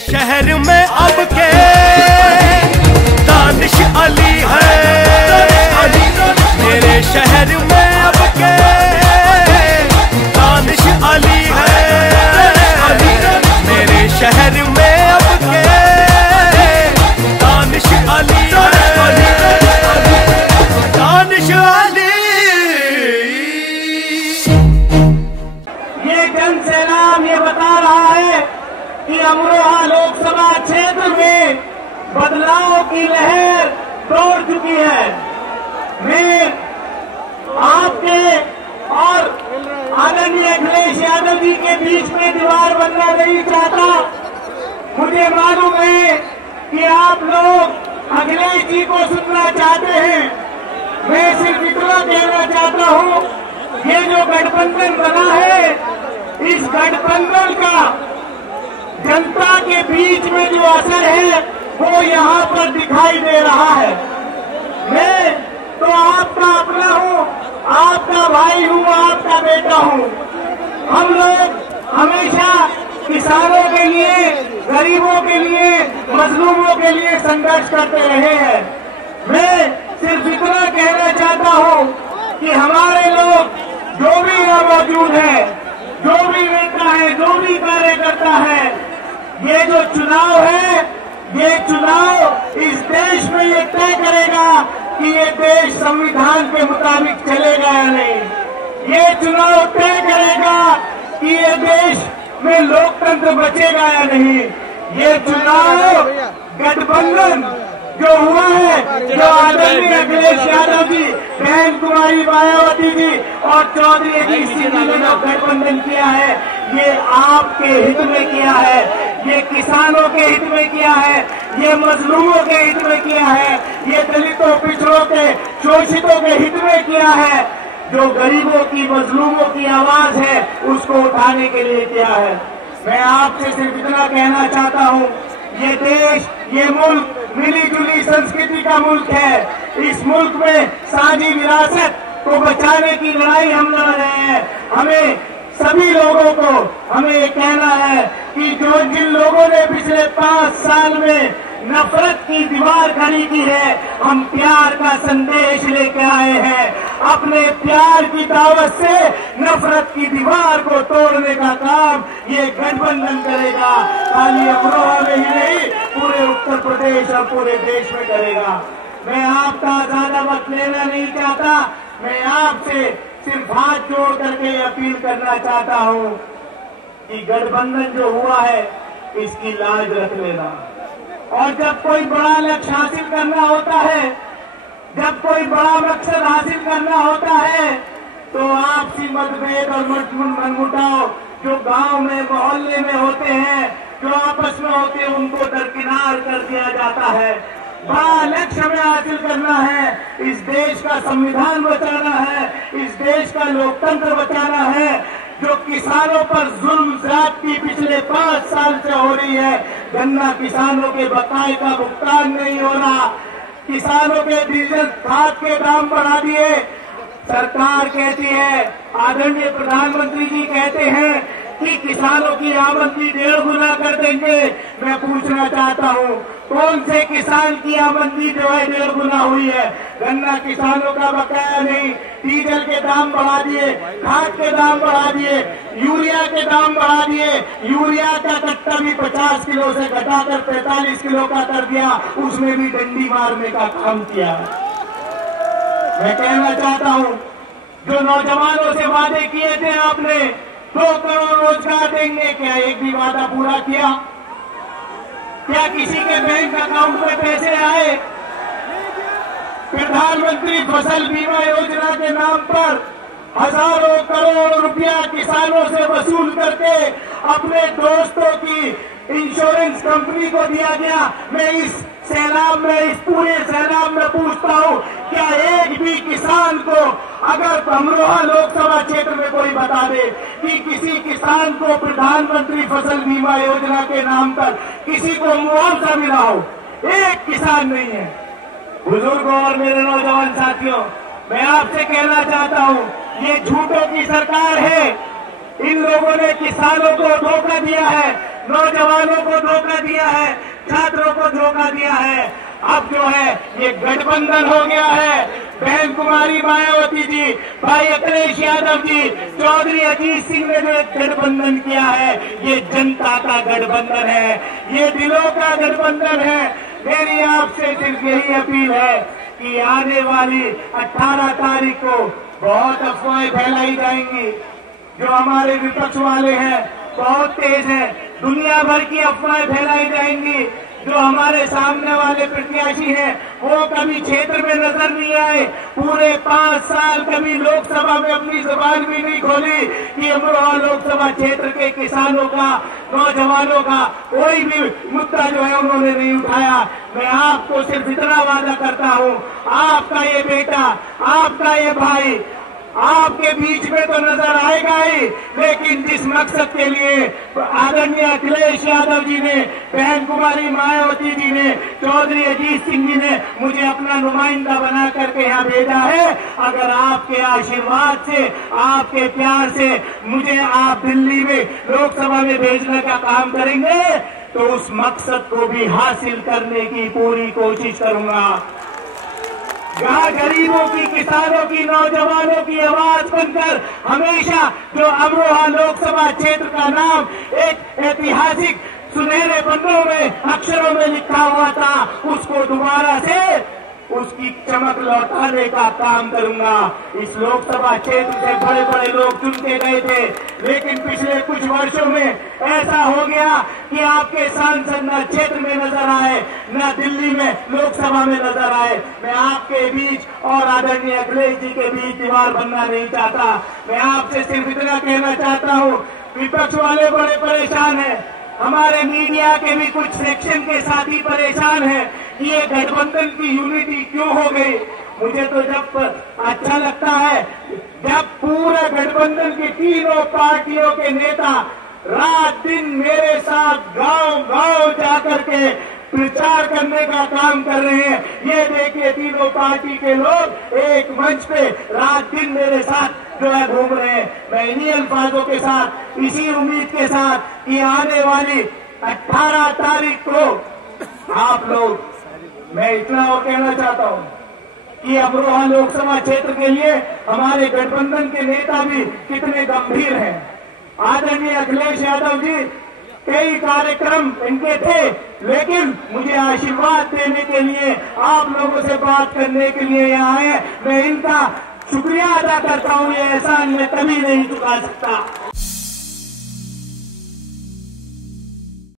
शहर में अब के दानिश अली है, मेरे शहर में अब के दानिश अली है, मेरे शहर में अब के दानिश अली है, दानिश अली। ये जन सैलाब ये बता रहा है कि अमरोहा लोकसभा क्षेत्र में बदलाव की लहर दौड़ चुकी है। मैं आपके और आदरणीय अखिलेश यादव जी के बीच में दीवार बनना नहीं चाहता। मुझे मालूम है कि आप लोग अखिलेश जी को सुनना चाहते हैं। मैं सिर्फ इतना कहना चाहता हूं, ये जो गठबंधन बना है, इस गठबंधन का जनता के बीच में जो असर है वो यहाँ पर दिखाई दे रहा है। मैं तो आपका अपना हूँ, आपका भाई हूँ, आपका बेटा हूँ। हम लोग हमेशा किसानों के लिए, गरीबों के लिए, मजलूमों के लिए संघर्ष करते रहे हैं। मैं सिर्फ इतना कहना चाहता हूँ कि हमारे लोग जो भी यहाँ मौजूद है, जो भी नेता है, जो भी कार्यकर्ता है, ये जो चुनाव है, ये चुनाव इस देश में ये तय करेगा कि ये देश संविधान के मुताबिक चलेगा या नहीं। ये चुनाव तय करेगा कि ये देश में लोकतंत्र बचेगा या नहीं। ये चुनाव गठबंधन जो हुआ है, जो आदरणीय अखिलेश यादव जी, बहन कुमारी मायावती जी और चौधरी अजीत सिंह जी ने जो गठबंधन किया है, ये आपके हित में किया है, ये किसानों के हित में किया है, ये मजलूमों के हित में किया है, ये दलितों, पिछड़ों के, शोषितों के हित में किया है। जो गरीबों की, मजलूमों की आवाज है, उसको उठाने के लिए किया है। मैं आपसे सिर्फ इतना कहना चाहता हूँ, ये देश, ये मुल्क मिली जुली संस्कृति का मुल्क है। इस मुल्क में साझी विरासत को बचाने की लड़ाई हम लड़ रहे हैं। हमें सभी लोगों को हमें ये कहना है कि जिन लोगों ने पिछले 5 साल में नफरत की दीवार खड़ी की है, हम प्यार का संदेश लेकर आए हैं। अपने प्यार की दावत से नफरत की दीवार को तोड़ने का काम ये गठबंधन करेगा। खाली अमरोहा में ही नहीं, पूरे उत्तर प्रदेश और पूरे देश में करेगा। मैं आपका ज्यादा वक्त लेना नहीं चाहता। मैं आपसे सिर्फ हाथ जोड़ करके अपील करना चाहता हूं कि गठबंधन जो हुआ है, इसकी लाज रख लेना। और जब कोई बड़ा लक्ष्य हासिल करना होता है, जब कोई बड़ा मकसद हासिल करना होता है, तो आपसी मतभेद और मनमुटाव जो गांव में, मोहल्ले में होते हैं, जो आपस में होते हैं, उनको दरकिनार कर दिया जाता है। बड़ा लक्ष्य हमें हासिल करना है, इस देश का संविधान बचाना है, इस देश का लोकतंत्र बचाना है। जो किसानों पर जुल्म ज्यादती पिछले 5 साल से हो रही है, गन्ना किसानों के बकाये का भुगतान नहीं हो रहा, किसानों के डीजल खाद के दाम बढ़ा दिए। सरकार कहती है, आदरणीय प्रधानमंत्री जी कहते हैं कि किसानों की आमदनी 1.5 गुना कर देंगे। मैं पूछना चाहता हूं, कौन से किसान की आमदनी जो है 1.5 गुना हुई है? गन्ना किसानों का बकाया नहीं, डीजल के दाम बढ़ा दिए, खाद के दाम बढ़ा दिए, यूरिया के दाम बढ़ा दिए। यूरिया का कट्टा भी 50 किलो से घटाकर 45 किलो का कर दिया, उसमें भी डंडी मारने का काम किया। मैं कहना चाहता हूं, जो नौजवानों से वादे किए थे आपने, 2 करोड़ रोजगार देंगे, क्या एक भी वादा पूरा किया? क्या किसी के बैंक अकाउंट में पैसे आए? प्रधानमंत्री फसल बीमा योजना के नाम पर हजारों करोड़ रुपया किसानों से वसूल करके अपने दोस्तों की इंश्योरेंस कंपनी को दिया गया। मैं इस सैलाब में, इस पूरे सैलाब में पूछता हूं, क्या एक भी किसान को, अगर अमरोहा लोकसभा क्षेत्र में कोई बता दे कि किसी किसान को प्रधानमंत्री फसल बीमा योजना के नाम पर किसी को मुआवजा मिला हो? एक किसान नहीं है। बुजुर्गों और मेरे नौजवान साथियों, मैं आपसे कहना चाहता हूं, ये झूठों की सरकार है। इन लोगों ने किसानों को धोखा दिया है। नौजवानों को धोखा दिया है, छात्रों को धोखा दिया है। अब जो है ये गठबंधन हो गया है। बहन कुमारी मायावती जी, भाई अखिलेश यादव जी, चौधरी अजीत सिंह ने जो एक गठबंधन किया है, ये जनता का गठबंधन है, ये दिलों का गठबंधन है। मेरी आपसे सिर्फ यही अपील है कि आने वाली 18 तारीख को बहुत अफवाहें फैलाई जाएंगी। जो हमारे विपक्ष वाले हैं बहुत तेज हैं, दुनिया भर की अफवाहें फैलाई जाएंगी। जो हमारे सामने वाले प्रत्याशी हैं वो कभी क्षेत्र में नजर नहीं आए, पूरे 5 साल कभी लोकसभा में अपनी जुबान भी नहीं खोली कि अमरोहा लोकसभा क्षेत्र के किसानों का, नौजवानों का कोई भी मुद्दा जो है उन्होंने नहीं उठाया। मैं आपको सिर्फ इतना वादा करता हूं, आपका ये बेटा, आपका ये भाई आपके बीच में तो नजर आएगा ही, लेकिन जिस मकसद के लिए आदरणीय अखिलेश यादव जी ने, बहन कुमारी मायावती जी ने, चौधरी अजीत सिंह जी ने मुझे अपना नुमाइंदा बना करके यहाँ भेजा है, अगर आपके आशीर्वाद से, आपके प्यार से मुझे आप दिल्ली में लोकसभा में भेजने का काम करेंगे तो उस मकसद को भी हासिल करने की पूरी कोशिश करूंगा। जहाँ गरीबों की, किसानों की, नौजवानों की आवाज बनकर हमेशा जो अमरोहा लोकसभा क्षेत्र का नाम एक ऐतिहासिक सुनहरे पन्नों में अक्षरों में लिखा हुआ था, उसको दोबारा से उसकी चमक लौटाने का काम करूंगा। इस लोकसभा क्षेत्र से बड़े बड़े लोग चुन के गए थे, लेकिन पिछले कुछ वर्षों में ऐसा हो गया कि आपके सांसद न क्षेत्र में नजर आए, न दिल्ली में लोकसभा में नजर आए। मैं आपके बीच और आदरणीय अखिलेश जी के बीच दीवार बनना नहीं चाहता। मैं आपसे सिर्फ इतना कहना चाहता हूँ, विपक्ष वाले बड़े परेशान हैं, हमारे मीडिया के भी कुछ सेक्शन के साथी परेशान हैं कि ये गठबंधन की यूनिटी क्यों हो गई। मुझे तो जब अच्छा लगता है जब पूरा गठबंधन की तीनों पार्टियों के नेता रात दिन मेरे साथ गांव गांव जाकर के प्रचार करने का काम कर रहे हैं। ये देखिए तीनों पार्टी के लोग एक मंच पे रात दिन मेरे साथ जो है घूम रहे हैं। मैं इन्हीं अल्फाजों के साथ, इसी उम्मीद के साथ कि आने वाली 18 तारीख को आप लोग, मैं इतना और कहना चाहता हूं कि अमरोहा लोकसभा क्षेत्र के लिए हमारे गठबंधन के नेता भी कितने गंभीर हैं। आदरणीय अखिलेश यादव जी, कई कार्यक्रम इनके थे, लेकिन मुझे आशीर्वाद देने के लिए, आप लोगों से बात करने के लिए यहाँ आए। मैं इनका शुक्रिया अदा करता हूँ, ये एहसान मैं कभी नहीं चुका सकता।